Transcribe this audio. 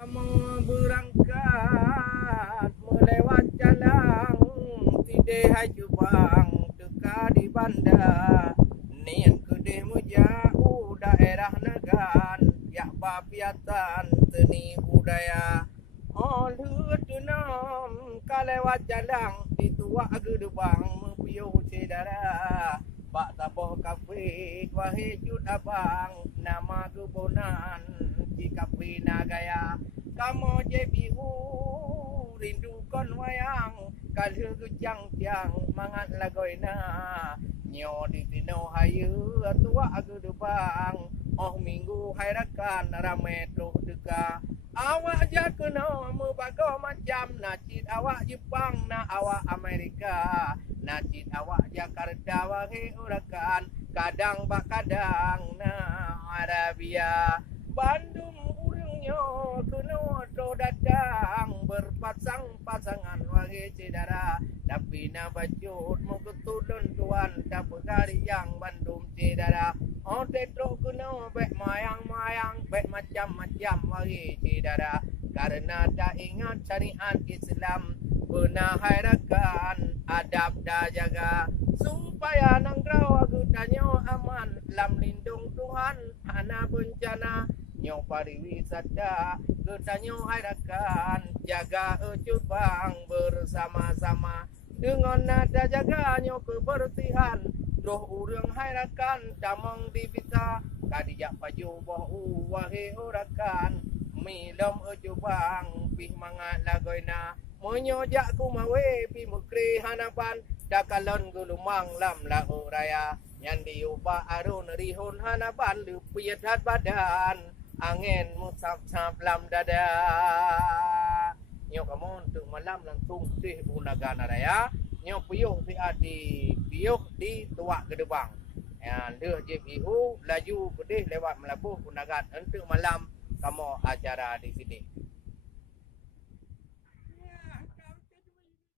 Kamu berangkat melewat jalan Tidih haju bang teka di bandar Niat kedih jauh daerah Nagan Yak bapiatan teni budaya Oh lut nom kalewat jalan Dituak gedebang mempiuh cedara Bak taboh kafe wahai jud abang Nama kebunan di kafe Nagaya Kamu JBU rindu kon wayang Kalhe kejang tiang mangat lagoina Nyo di tino hayu tua agu debang Oh minggu hairakan rame tuh deka Awak jakeno mubago macam Nacit awak Jepang na awak Amerika Nacit awak Jakarta wahe urakan Kadang bak kadang na Arabia Bandung urungnya kena do datang Berpasang-pasangan wahai cedara Tapi na bajut mau ketulun tuan Tak pegari yang Bandung cedara Oh tetro kena bek mayang-mayang Bek macam-macam wahai cedara Karena tak ingat syariat Islam Pernah hairakan adab dah jaga Supaya nanggrau aku tanya aman Lam lindung Tuhan hana bencana Nyo pariwisata Ketanya hairakan Jaga ecubang bersama-sama Dengan nada jaga nyo kebersihan Roh urang hairakan Damang divisa Kadijak paju boh wahai urakan Milom ecubang Pih mangat lagoina Menyojak ku mawe pi mukri hanapan Dakalon gulumang lam lau raya Yang diubah arun rihun hanapan Lupiat hat badan Angin musap-sap lam dada Nyo kamu untuk malam langsung sih Unagana raya Nyo piyuh si adi Piyuh di tuak gedebang Yang deh JPU Laju pedih lewat melabuh Unagan untuk malam Kamu acara di sini